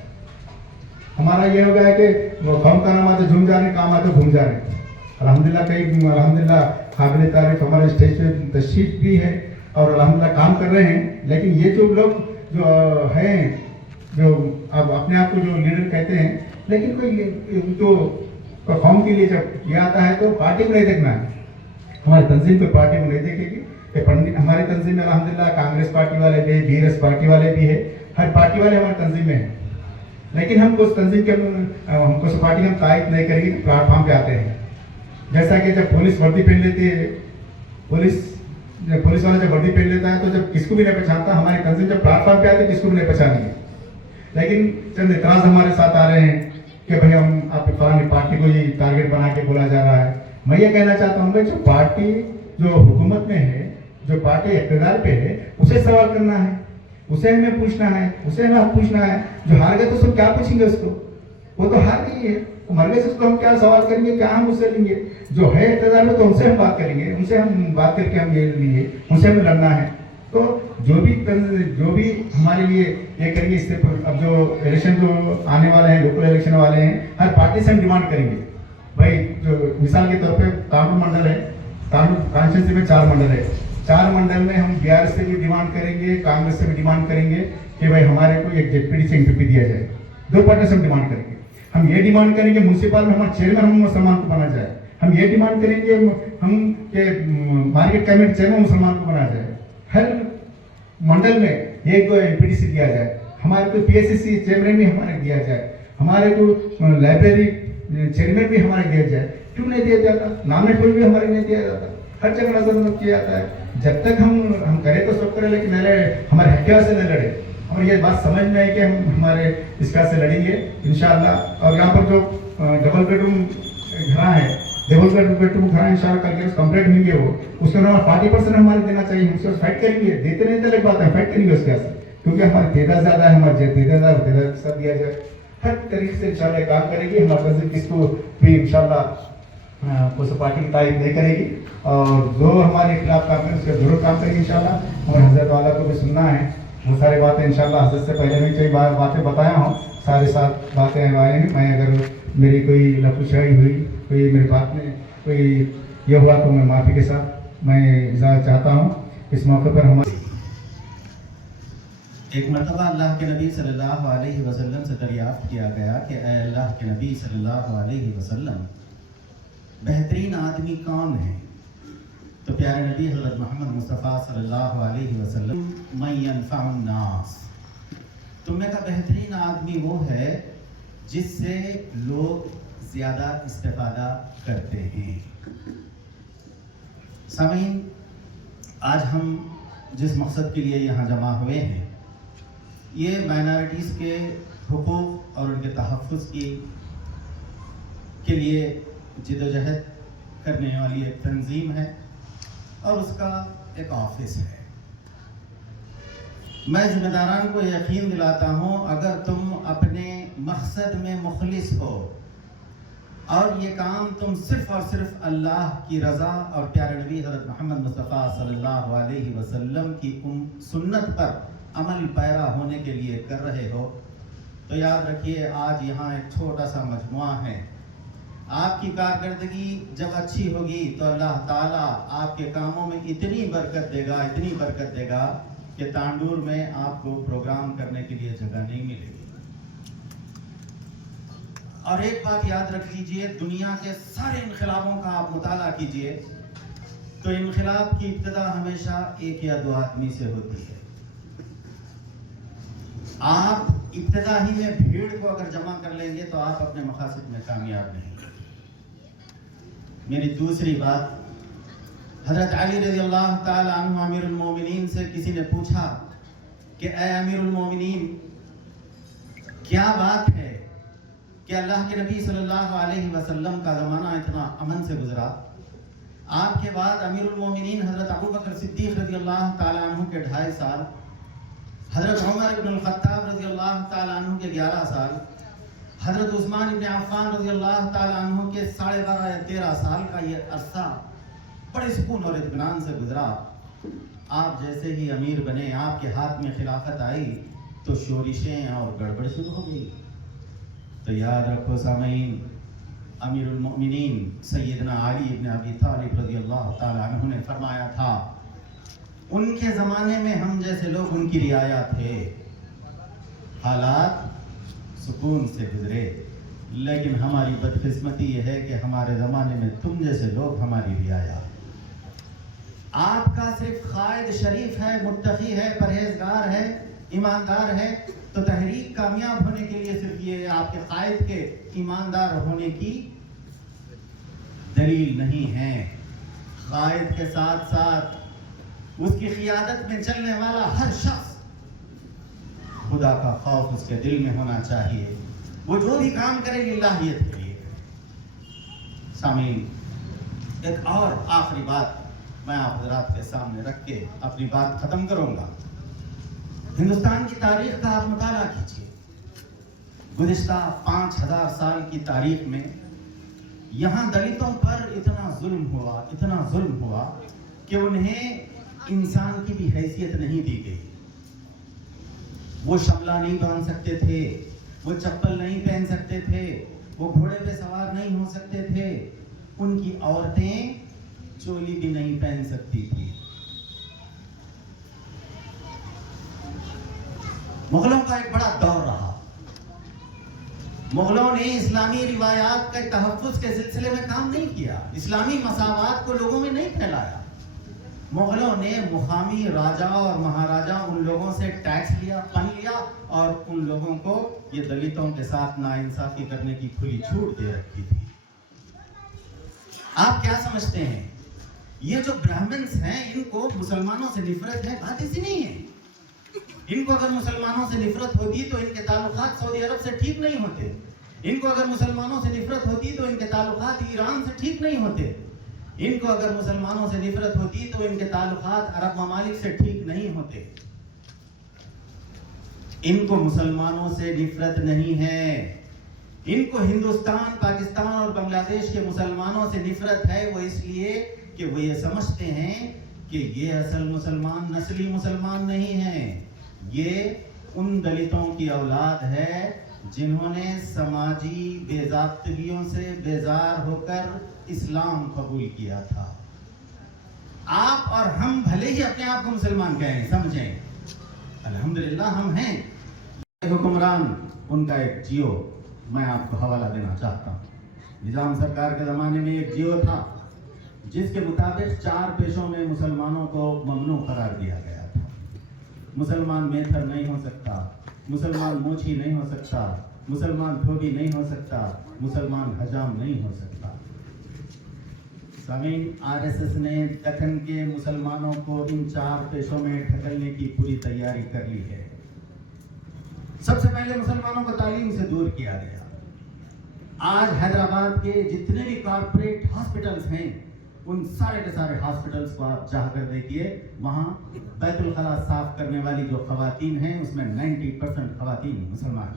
हमारा ये हो गया है कि वो कम का नाम आते झूम जाने, काम आते घूम जाने। अल्हम्दुलिल्लाह अल्हम्दुलिल्लाह काबिल तारीफ हमारे स्टेज पे तशरीफ भी है और अल्हम्दुलिल्लाह काम कर रहे हैं। लेकिन ये जो लोग जो हैं, जो अब अपने आप को जो लीडर कहते हैं, लेकिन कोई जो परफॉर्म के लिए जब ये आता है तो पार्टी को नहीं देखना है, हमारी तंजीम तो पार्टी को नहीं देखेगी। हमारी तंजीम में अल्हम्दुलिल्लाह कांग्रेस पार्टी वाले भी, BRS पार्टी वाले भी है, हर पार्टी वाले हमारी तंजीम में है। लेकिन हम उस तंजीम के हमको उस पार्टी हम कायद नहीं करेंगे, प्लेटफॉर्म पे आते हैं। जैसा कि जब पुलिस वर्दी पहन लेती है, पुलिस वाला जब वर्दी पहन लेता है तो जब किसको भी नहीं पहचानता, हमारी तंजीम जब प्लेटफॉर्म पे आती है किसको भी नहीं पहचानेंगे। लेकिन चंद इतराज हमारे साथ आ रहे हैं कि भाई हम आप फलानी पार्टी को ही टारगेट बना के बोला जा रहा है। मैं ये कहना चाहता हूँ जो पार्टी जो हुकूमत में है, जो पार्टी इक़्तिदार पे है, उसे सवाल करना है, उसे हमें पूछना है, उसे हमें पूछना है। जो हार गए तो सब क्या पूछेंगे उसको, वो तो हार गई है, वो मर गए, उसको हम क्या सवाल करेंगे, क्या हम उससे लेंगे। जो है इक़्तिदार में तो उनसे हम बात करेंगे, उनसे हम बात करके हम ये लेंगे, उनसे हमें लड़ना है। तो जो भी हमारे लिए ये करेंगे, इससे अब जो इलेक्शन जो आने वाले हैं, लोकल इलेक्शन वाले हैं, हर पार्टी से हम डिमांड करेंगे। भाई जो मिसाल के तौर पे तांडू मंडल है, तांडू कॉन्स्टिट्यूंसी में 4 मंडल है, 4 मंडल में हम BRS से भी डिमांड करेंगे, कांग्रेस से भी डिमांड करेंगे कि भाई हमारे को एक JPD से MPP दिया जाए। 2 पार्टी से हम डिमांड करेंगे। हम ये डिमांड करेंगे म्यूनसिपल में हमारे चेयरमैन हम मुसलमान को बना जाए। हम ये डिमांड करेंगे हम के मार्केट कमेटी चेयरमैन मुसलमान को बना जाए। हर मंडल में एक MPDC दिया जाए, हमारे को PSC चेयरमैन भी हमारे दिया जाए, हमारे को लाइब्रेरी चेयरमैन भी हमारे दिया जाए। क्यों नहीं दिया जाता? नॉमिनेट भी हमारे नहीं दिया जाता, हर जगह नजर किया जाता है। जब तक हम करें तो सब करें, लेकिन हमारे हथियार से न लड़े। और ये बात समझ में आई कि हम हमारे इसका से लड़ेंगे इंशाल्लाह। और यहाँ पर जो डबल बेडरूम घरा है, डबल बेडरूम घरा इंशाल्लाह करके कंप्लीट होंगे, वो उसके अलावा 40% हमारे देना चाहिए। हम उसको फाइट करेंगे, देते नहीं तो अलग बात है, फाइट करेंगे उसके वास्ते, क्योंकि हमारी तेजा ज्यादा है, हमारे तेजा सब दिया जाए। हर तरीके से इंशाल्लाह काम करेगी। हमारे तंजीम किसको भी इंशाल्लाह उस पार्टी की तारीफ नहीं करेगी, और जो हमारे खिलाफ काम करें उसका जरूर काम करेंगे इंशाल्लाह। और हजरत वाला को भी सुनना है, वो सारी बातें इंशाल्लाह हजरत से पहले भी कई बातें बताया हूँ, सारे साथ बातें आए हैं। मैं अगर मेरी कोई लफुशाई हुई, कोई मेरी बात में कोई ये हुआ तो मैं माफ़ी के साथ मैं इजाज़त चाहता हूँ। इस मौके पर हमारे एक मरतबा अल्लाह के नबी सल्लल्लाहु अलैहि वसल्लम से दरियाफ्त किया गया कि ऐ अल्लाह के नबी सल्लल्लाहु अलैहि वसल्लम, बेहतरीन आदमी कौन है? तो प्यारे नबी हज़रत मोहम्मद मुस्तफ़ा सल्लल्लाहु अलैहि वसल्लम, मैं यनफ़अुन नास, तुमने का बेहतरीन आदमी वो है जिससे लोग ज़्यादा इस्तेफ़ादा करते हैं। सामीन, आज हम जिस मकसद के लिए यहाँ जमा हुए हैं, ये माइनॉरिटीज़ के हुकूक़ और उनके तहफ़्फ़ुज़ के लिए जिद्दोजहद करने वाली एक तंजीम है और उसका एक ऑफिस है। मैं ज़िम्मेदारान को यकीन दिलाता हूँ, अगर तुम अपने मकसद में मुखलिस हो और ये काम तुम सिर्फ़ और सिर्फ अल्लाह की रज़ा और प्यारे नबी हज़रत मोहम्मद मुस्तफ़ा सल्लल्लाहु अलैहि वसल्लम की सुन्नत पर अमल पैरा होने के लिए कर रहे हो, तो याद रखिए आज यहाँ एक छोटा सा मजमुआ है। आपकी कारकर्दगी जब अच्छी होगी तो अल्लाह ताला आपके कामों में इतनी बरकत देगा कि तांडूर में आपको प्रोग्राम करने के लिए जगह नहीं मिलेगी। और एक बात याद रख लीजिए, दुनिया के सारे इनकलाबों का आप मुताला कीजिए तो इनकलाब की इब्तिदा हमेशा एक या दो आदमी से होती है। आप इब्तिदा ही में भीड़ को अगर जमा कर लेंगे तो आप अपने मकासद में कामयाब नहीं। मेरी दूसरी बात, हजरत अली रज़ी अल्लाह ताला अन्हु अमीरुल मोमिनीन से किसी ने पूछा कि ऐ अमीरुल मोमिनीन, क्या बात है कि अल्लाह के नबी सल्लल्लाहु अलैहि वसल्लम का ज़माना इतना अमन से गुजरा, आपके बाद अमीरुल मोमिनीन हजरत अबू बकर सिद्दीक़ रज़ी अल्लाह ताला अन्हु के 2.5 साल, हजरत उमर इब्न अल-खत्ताब रज़ी अल्लाह ताला अन्हु के 11 साल, हजरत उस्मान इब्न अफ़्फ़ान रज़ी अल्लाह ताला अन्हु के 12.5 या 13 साल का ये अरसा बड़े सुकून और इत्मीनान से गुजरा। आप जैसे ही अमीर बने, आपके हाथ में खिलाफत आई तो शोरिशें और गड़बड़ शुरू हो गई। तो याद रखो सामीन, अमीरुल मोमिनीन सैयदना अली इब्न अबी तालिब रज़ी अल्लाह ताला अन्हु ने फरमाया था, उनके ज़माने में हम जैसे लोग उनकी रियाया थे, हालात सुकून से गुजरे, लेकिन हमारी बदकिस्मती ये है कि हमारे ज़माने में तुम जैसे लोग हमारी रियाया। आपका सिर्फ कायद शरीफ है, मुत्तकी है, परहेजगार है, ईमानदार है, तो तहरीक कामयाब होने के लिए सिर्फ ये आपके कायद के ईमानदार होने की दलील नहीं है। कायद के साथ साथ उसकी क़ियादत में चलने वाला हर शख्स खुदा का खौफ उसके दिल में होना चाहिए। वो जो भी काम करे लिल्लाहियत के लिए। सामीन, एक और आखिरी बात मैं आप हज़रात के सामने रख के अपनी बात ख़त्म करूँगा। हिंदुस्तान की तारीख का आप मुताला कीजिए। गुज़िश्ता 5000 साल की तारीख में यहाँ दलितों पर इतना जुल्म हुआ कि उन्हें इंसान की भी हैसियत नहीं दी गई। वो शमला नहीं बांध सकते थे, वो चप्पल नहीं पहन सकते थे, वो घोड़े पे सवार नहीं हो सकते थे, उनकी औरतें चोली भी नहीं पहन सकती थी। मुगलों का एक बड़ा दौर रहा। मुगलों ने इस्लामी रिवायात के तहफ़्फ़ुज़ के सिलसिले में काम नहीं किया, इस्लामी मसावात को लोगों में नहीं फैलाया। मुगलों ने मुकामी राजा और महाराजा उन लोगों से टैक्स लिया, पन लिया और उन लोगों को ये दलितों के साथ नाइंसाफी करने की खुली छूट दे रखी थी। आप क्या समझते हैं, ये जो ब्राह्मण्स हैं इनको मुसलमानों से नफरत है? बात ऐसी नहीं है। इनको अगर मुसलमानों से नफरत होती तो इनके ताल्लुकात सऊदी अरब से ठीक नहीं होते। इनको अगर मुसलमानों से नफरत होती तो इनके ताल्लुकात ईरान से ठीक नहीं होते। इनको अगर मुसलमानों से नफरत होती तो इनके ताल्लुकात अरब ममालिक से ठीक नहीं होते। इनको मुसलमानों से नफरत नहीं है, इनको हिंदुस्तान, पाकिस्तान और बांग्लादेश के मुसलमानों से नफरत है। वो इसलिए कि वो ये समझते हैं कि ये असल मुसलमान नस्ली मुसलमान नहीं है, ये उन दलितों की औलाद है जिन्होंने समाजी बेज़ाब्तगियों से बेजार होकर इस्लाम कबूल किया था। आप और हम भले ही अपने आप को मुसलमान कहें, समझें, अल्हम्दुलिल्लाह हम हैं। हुक्मरान उनका एक जियो मैं आपको हवाला देना चाहता हूँ। निज़ाम सरकार के ज़माने में एक जियो था जिसके मुताबिक 4 पेशों में मुसलमानों को ममनू करार दिया गया था। मुसलमान मेथर नहीं हो सकता, मुसलमान मोची नहीं हो सकता, मुसलमान धोबी नहीं हो सकता, मुसलमान हजाम नहीं हो सकता। सामीन, आरएसएस ने दक्कन के मुसलमानों को इन 4 पेशों में ढकेलने की पूरी तैयारी कर ली है। सबसे पहले मुसलमानों को तालीम से दूर किया गया। आज हैदराबाद के जितने भी कॉर्पोरेट हॉस्पिटल्स हैं उन सारे के सारे हॉस्पिटल्स को आप जाकर देखिए, वहाँ बैतुल खला साफ करने वाली जो खवातीन हैं उसमें 90% खवातीन मुसलमान।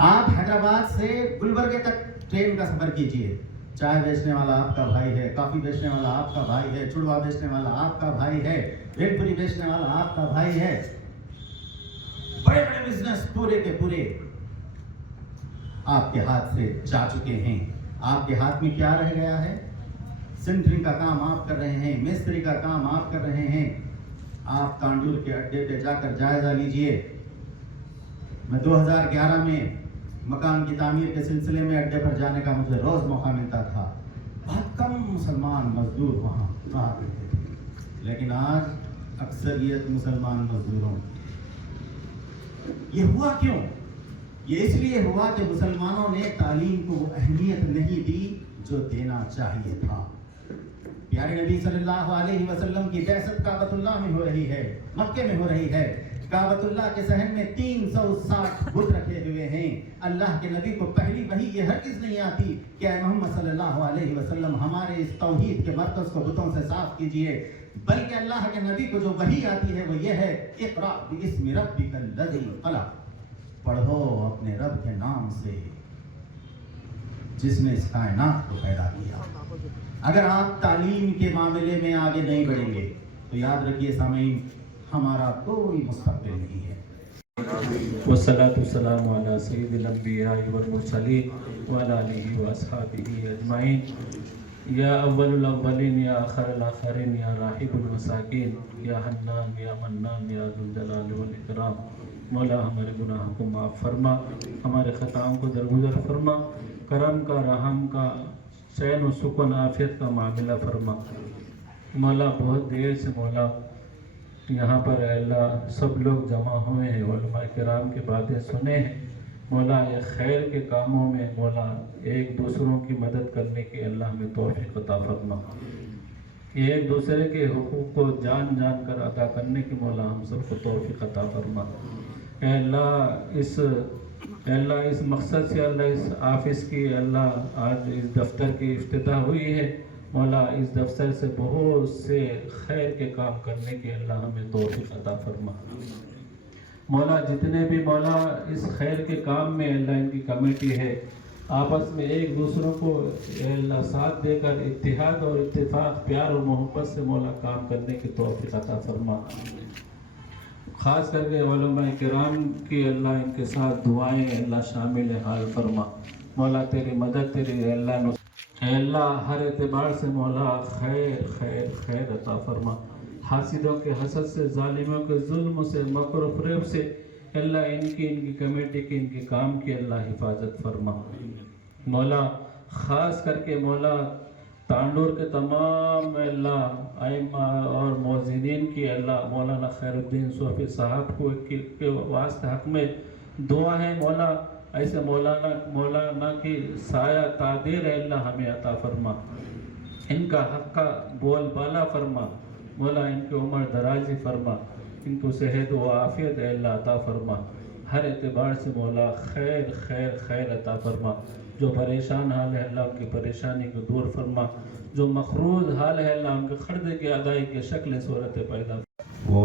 आप हैदराबाद से गुलबर्गे तक ट्रेन का सफर कीजिए, चाय बेचने वाला आपका भाई है, कॉफी बेचने वाला आपका भाई है, चुड़वा बेचने वाला आपका भाई है, भेलपुरी बेचने वाला आपका भाई है। बड़े बड़े बिजनेस पूरे के पूरे आपके हाथ से जा चुके हैं। आपके हाथ में क्या रह गया है? सेंटरिंग का काम आप कर रहे हैं, मिस्त्री का काम आप कर रहे हैं। आप तांडुल के अड्डे पे जाकर जायजा लीजिए, मैं 2011 में मकान की तामीर के सिलसिले में अड्डे पर जाने का मुझे रोज़ मौका मिलता था। बहुत कम मुसलमान मजदूर वहाँ रहा करते थे, लेकिन आज अक्सरियत मुसलमान मजदूरों। ये हुआ क्यों? ये इसलिए हुआ कि मुसलमानों ने तालीम को अहमियत नहीं दी जो देना चाहिए था। प्यारे नबी सल्लल्लाहु अलैहि वसल्लम की बैसत काबतुल्लाह में हो रही है, मक्के में हो रही है। काबतुल्लाह के सहन में 360 बुत रखे हुए हैं। अल्लाह के नबी को पहली वही ये हरगिज़ नहीं आती कि ऐ मोहम्मद सल्लल्लाहु अलैहि वसल्लम हमारे इस तौहीद के मरकज़ को बुतों से साफ कीजिए, बल्कि अल्लाह के नबी को जो वही आती है वो ये है, इक़रा बिइस्मि रब्बिकल लज़ी ख़लक़, पढ़ो अपने रब के नाम से जिसने इस कायनात को पैदा किया। अगर आप तालीम के मामले में आगे नहीं बढ़ेंगे तो याद रखिए सामीन, हमारा कोई मुस्तक़बिल नहीं है। वस्सलातु वस्सलामु अला सय्यिदिल अंबिया'i वल मुरसलीन व अला आलिहि व अस्हाबिहि अजमाइन। या अव्वलुल अव्वलीन या आखिरुल आखिरीन या राहिबुल मसाकीन या हन्नान या मन्नान या ज़ुल जलाल वल इकराम। मौला हमारे गुनाहों को माफ़ फरमा, हमारे ख़ताओं को दरगुजर फरमा, करम का, रहम का, चैन व सुकून आफियत का मामला फरमा। मौला बहुत देर से मौला यहाँ पर अल्लाह सब लोग जमा हुए हैं, उलमा किराम की बातें सुने हैं। मौला ये खैर के कामों में मौला एक दूसरों की मदद करने की अल्लाह में तौफीक अता फरमा। एक दूसरे के हुकूक को जान जान कर अदा करने की मौला हम सबको तौफीक अता फरमा। अल्लाह इस मकसद से अल्लाह इस ऑफिस की अल्लाह आज इस दफ्तर की इफ्तिताह हुई है। मौला इस दफ्तर से बहुत से खैर के काम करने की अल्लाह हमें तौफीक अता फरमा। मौला जितने भी मौला इस खैर के काम में अल्लाह इनकी कमेटी है, आपस में एक दूसरों को अल्लाह साथ देकर इत्तिहाद और इत्तेफाक, प्यार और मोहब्बत से मौला काम करने की तौफीक अता फरमा। ख़ास करके उलमा किराम की अल्लाह इनके साथ दुआएं अल्लाह शामिल हाल फरमा। मौला तेरी मदद तेरी अल्लाह हर एतबार से मौला खैर खैर खैर अता फरमा। हासिदों के हसद से, जालिमों के जुल्म से, मकर व फ़रेब से अल्लाह इनकी कमेटी की, इनके काम की अल्लाह हिफाजत फरमा। मौला ख़ास करके मौला तांडूर के तमाम अल्लाह आइमा और मौज़िनीन की अल्लाह मौलाना खैरुद्दीन सूफ़ी साहब को के वास्ते हक़ में दुआ है। मौला ऐसे मौलाना की साया तादीर अल्लाह हमें अता फरमा, इनका हक़ का बोल बाला फरमा। मौला इनकी उम्र दराजी फरमा, इनको सेहत व आफ़ियत अल्लाह अता फरमा। हर एतबार से मौला खैर खैर खैर अता फरमा। जो परेशान हाल है अल्लाह उनकी परेशानी को दूर फरमा, जो मखरूज हाल है अल्लाह उनके खर्दे की अदाई की शक्ल सूरत पैदा। वो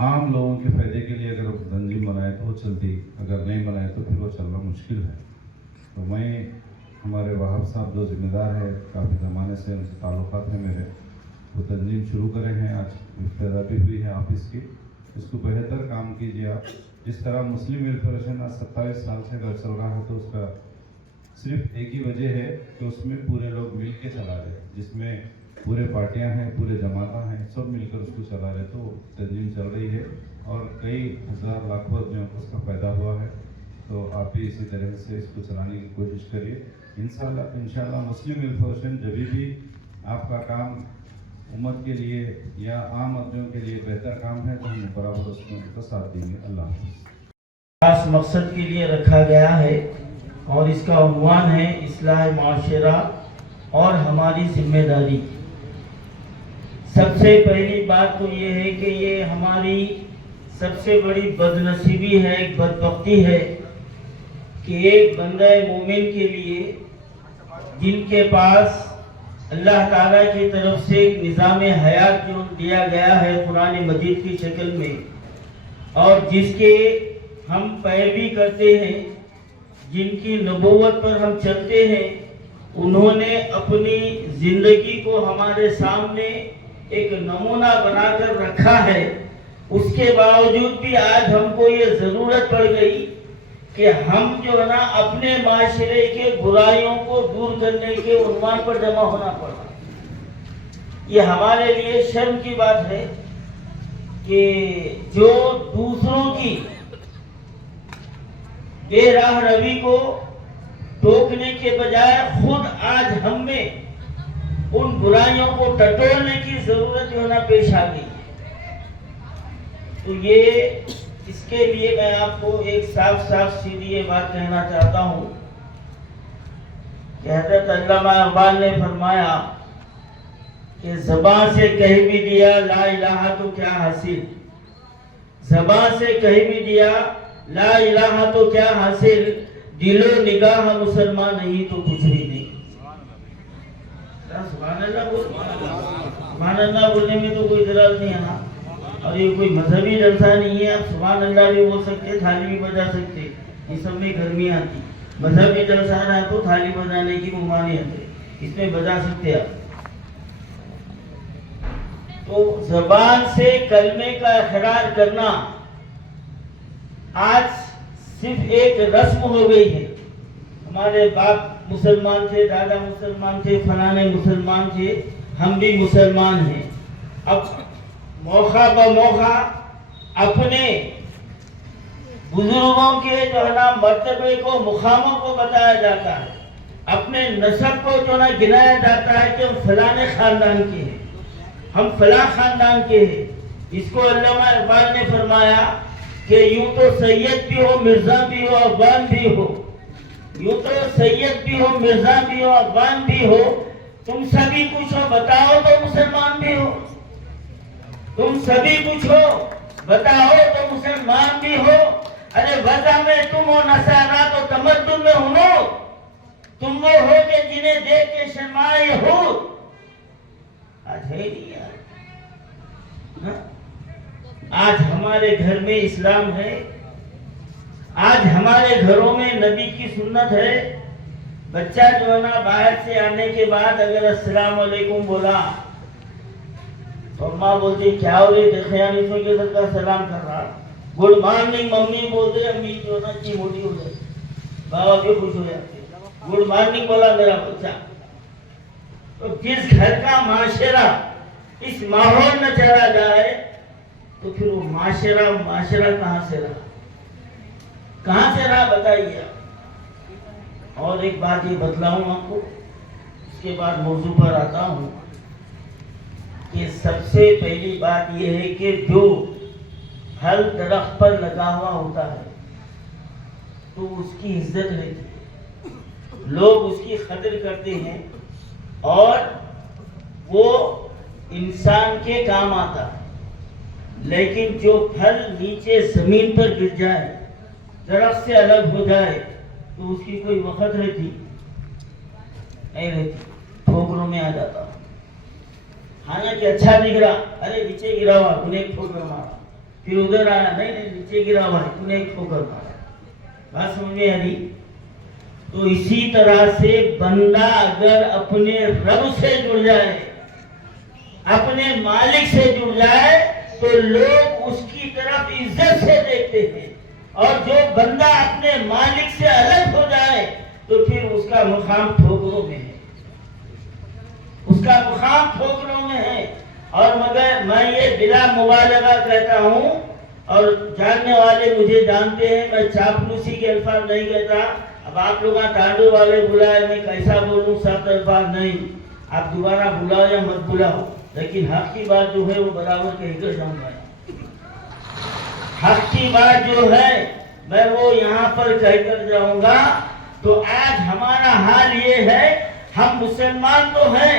आम लोगों के फ़ायदे के लिए अगर तंजीम बनाए तो वो चलती, अगर नहीं बनाए तो फिर वो चलना मुश्किल है। तो मैं हमारे वहाब साहब जो ज़िम्मेदार है, काफ़ी ज़माने से उनसे ताल्लुक़ात हैं मेरे, वो तंजीम शुरू करे हैं, आज इफ्तिताह भी हुई है ऑफिस की। इसको बेहतर काम कीजिए आप। जिस तरह मुस्लिम वेलफेयर एसोसिएशन आज 27 साल से अगर चल रहा है तो उसका सिर्फ एक ही वजह है कि उसमें पूरे लोग मिल के चला रहे, जिसमें पूरे पार्टियां हैं, पूरे जमाता हैं, सब मिलकर उसको चला रहे। तो तंजीम चल रही है और कई हज़ार लाखों आदमियों को उसका फ़ायदा हुआ है। तो आप भी इसी तरह से इसको चलाने की कोशिश करिए। इंशाल्लाह मुस्लिम वेलफेयर एसोसिएशन जब भी आपका काम उम्मत के लिए या आम आदमियों के लिए बेहतर काम है तो हम बराबर उसका साथ देंगे। अल्लाह खास मकसद के लिए रखा गया है और इसका उन्वान है इस्लाह माशरा और हमारी जिम्मेदारी। सबसे पहली बात तो ये है कि ये हमारी सबसे बड़ी बदनसीबी है, एक बदबख्ती है कि एक बंदा मोमिन के लिए जिनके पास अल्लाह ताला की तरफ से एक निज़ाम हयात जो दिया गया है कुरान मजीद की शक्ल में, और जिसके हम पैरवी करते हैं, जिनकी नबूवत पर हम चलते हैं, उन्होंने अपनी ज़िंदगी को हमारे सामने एक नमूना बनाकर रखा है। उसके बावजूद भी आज हमको ये ज़रूरत पड़ गई कि हम जो है ना अपने माशरे के बुराइयों को दूर करने के उन्वान पर जमा होना पड़ा। ये हमारे लिए शर्म की बात है कि जो दूसरों की बेराह रवि को टोकने के बजाय खुद आज हम में उन बुराइयों को टटोलने की जरूरत जो ना पेश आ गई। तो ये इसके लिए मैं आपको एक साफ साफ सीधी ये बात कहना चाहता हूँ कि हज़रत अल्लामा इकबाल ने फरमाया कि ज़बान से कह भी दिया ला इलाहा तो क्या हासिल, ज़बान से कह भी दिया ला इलाहा तो क्या हासिल, दिलो निगाह मुसलमान नहीं तो कुछ भी नहीं। सुभान अल्लाह बोलने में तो कोई इतराज नहीं है ना, और ये कोई मजहबी जलसा नहीं है। आप सुभान अल्लाह भी बोल सकते, थाली भी बजा सकते, ये सब में गर्मी आती। मजहबी जलसा है तो थाली बजाने की ममानियत है, इसमें बजा सकते आप। तो जबान से कलमे का इकरार करना आज सिर्फ एक रस्म हो गई है। हमारे बाप मुसलमान थे, दादा मुसलमान थे, फलाने मुसलमान थे, हम भी मुसलमान हैं। अब मौका ब मौका अपने बुजुर्गों के जो है ना मर्तबे को, मुकामों को बताया जाता है, अपने नस्ब को जो ना गिनाया जाता है कि हम फलाने खानदान के हैं, हम फला खानदान के हैं। इसको अल्लामा इकबाल ने फरमाया कि यूं तो सैयद भी हो, मिर्जा भी हो, अफगान भी हो, यूं तो सैयद भी हो, मिर्जा भी हो, अफगान भी हो, तुम सभी कुछ हो बताओ तो मुसलमान भी हो, तुम सभी कुछ हो बताओ तो मुसलमान भी हो। अरे वजह में तुम हो नसारा तो तमद्दुन में हो, तुम वो हो के जिन्हें देख के शर्माए हो। आज है नहीं यार, आज हमारे घर में इस्लाम है, आज हमारे घरों में नबी की सुन्नत है। बच्चा जो है ना बाहर से आने के बाद अगर अस्सलाम वालेकुम बोला तो अम्मा बोलती क्या हो रही, देखिए नहीं के साथ का सलाम कर रहा। गुड मॉर्निंग मम्मी बोलते, अम्मी जो ना की मोटी हो जाती, बाबा भी खुश हो जाते। गुड मॉर्निंग बोला मेरा बच्चा। तो जिस घर का माशरा इस माहौल में चला जाए तो फिर वो माशरा कहाँ से रहा, कहाँ से रहा बताइए आप। और एक बात ये बतलाऊं आपको, इसके बाद मौजू पर आता हूँ कि सबसे पहली बात ये है कि जो फल दरख्त पर लगा हुआ होता है तो उसकी इज्जत रहती है, लोग उसकी कदर करते हैं और वो इंसान के काम आता है। लेकिन जो फल नीचे जमीन पर गिर जाए, दरख्त से अलग हो जाए तो उसकी कोई वक़्त रहती नहीं रहती, ठोकरों में आ जाता। हालांकि अच्छा दिख रहा, अरे नीचे गिरा हुआ तूने एक ठोकर मारा, फिर उधर आया, नहीं नीचे गिरा हुआ तूने एक ठोकर मारा। बात समझ में आ रही? तो इसी तरह से बंदा अगर अपने रब से जुड़ जाए, अपने मालिक से जुड़ जाए तो लोग उसकी तरफ इज्जत से देखते हैं, और जो बंदा अपने मालिक से अलग हो जाए तो फिर उसका मुकाम ठोकरों में है, उसका मुकाम ठोकरों में है। और मगर मैं ये बिला मुबालगा कहता हूँ, और जानने वाले मुझे जानते हैं, मैं चापलूसी के अल्फाज नहीं कहता। अब आप लोग टांडू वाले बुलाए, मैं कैसा बोलूँ, सख्त अल्फाज नहीं, आप दोबारा बुलाओ या मत बुलाओ, लेकिन हक की बात जो है वो बराबर कहकर जाऊंगा। हक की बात जो है मैं वो यहाँ पर कहकर जाऊंगा। तो आज हमारा हाल ये है, हम मुसलमान तो हैं,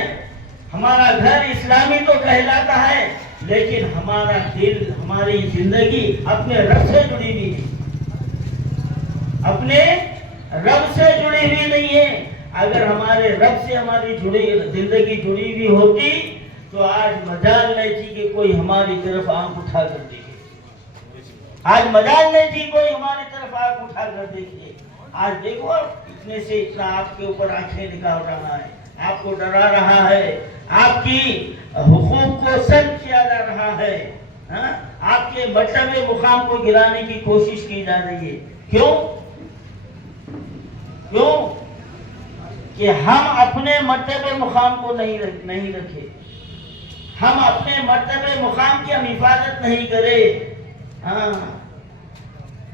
हमारा घर इस्लामी तो कहलाता है, लेकिन हमारा दिल, हमारी जिंदगी अपने रब से जुड़ी हुई है, अपने रब से जुड़ी हुई नहीं है। अगर हमारे रब से हमारी जिंदगी जुड़ी हुई होती तो आज मजाल नहीं थी कि कोई हमारी तरफ आंख उठा कर देखे, आज मजाल नहीं थी कोई हमारी तरफ आंख उठा कर देखे। आज देखो इतने से इतना आपके ऊपर आंखें निकाल रहा है, आपको डरा रहा है, आपकी हुकूक को सल्ब किया जा रहा है, आपके मर्तबे मुकाम को गिराने की कोशिश की जा रही है। क्यों? क्यों कि हम अपने मर्तबे मुकाम को नहीं रखे, हम अपने मर्तबे मुकाम की हम हिफाजत नहीं करे। हाँ,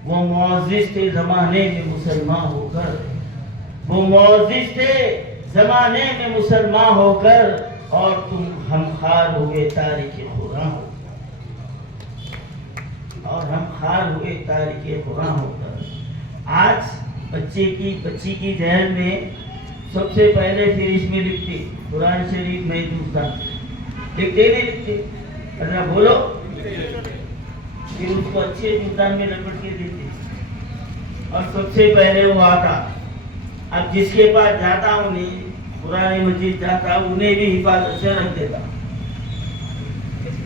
वो मुअज़्ज़िज़ थे ज़माने में मुसलमान होकर, वो मुअज़्ज़िज़ थे ज़माने में मुसलमान होकर, और तुम हम खार हुए तारीख़ खुदा हो, और हम खार हुए तारीख़ खुदा होकर। आज बच्ची की जहन में सबसे पहले फिर इसमें लिखते कुरान शरीफ में हिंदुस्तान लिखते नहीं लिखते, अगर बोलो फिर उसको अच्छे हिंदुस्तान में लपेट के देते, और सबसे पहले वो आता। अब जिसके पास जाता उन्हें कुरान मजीद जाता, उन्हें भी हिफाजत से रख देता।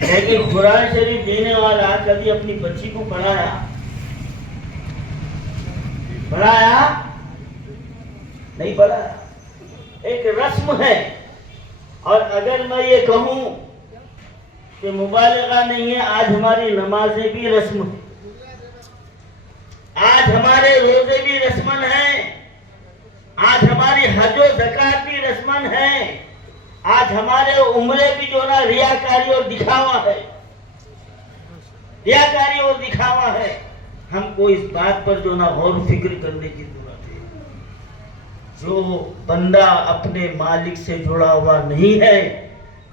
लेकिन कुरान शरीफ देने वाला कभी अपनी बच्ची को पढ़ाया नहीं पढ़ाया। एक रस्म है, और अगर मैं ये कहूँ कि मुबालगा नहीं है, आज हमारी नमाजें भी रस्म है, आज हमारे रोजे भी रस्मन हैं, आज हमारी हज और ज़कात भी रस्मन है, आज हमारे उम्रे भी जो ना रियाकारी और दिखावा है। हमको इस बात पर जो ना गौर फिक्र करने की जरूरत है। जो बंदा अपने मालिक से जुड़ा हुआ नहीं है,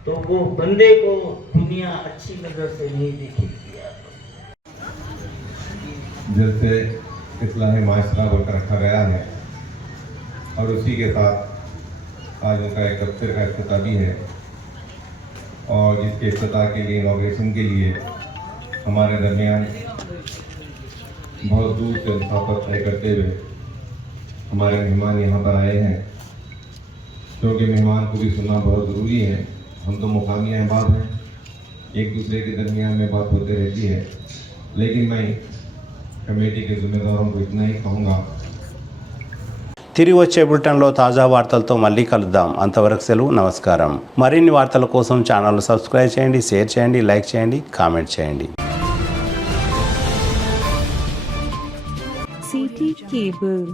तो वो बंदे को दुनिया अच्छी नजर से नहीं देखेगी। जैसे इस्लामी माशरा बोलकर रखा गया है, और उसी के साथ आज उनका एक दफ्तर का इफ्तिताह भी है, और जिसके इफ्तिताह के लिए इनॉग्रेशन के लिए हमारे दरमियान बहुत दूर से मुसाफत तय करते हुए हमारे मेहमान यहाँ पर आए हैं, क्योंकि मेहमान को भी सुनना बहुत ज़रूरी है। हम तो मुकामी अहबाब हैं, एक दूसरे के दरमियान में बात होती रहती है, लेकिन मैं कमेटी के जिम्मेदारों को इतना ही कहूँगा। తిరిగి వచ్చే బులెటిన్లో తాజా వార్తలతో మళ్ళీ కలుద్దాం. అంతవరకు సెలవు, నమస్కారం. మరిన్ని వార్తల కోసం ఛానల్ సబ్స్క్రైబ్ చేయండి, షేర్ చేయండి, లైక్ చేయండి, కామెంట్ చేయండి. City cable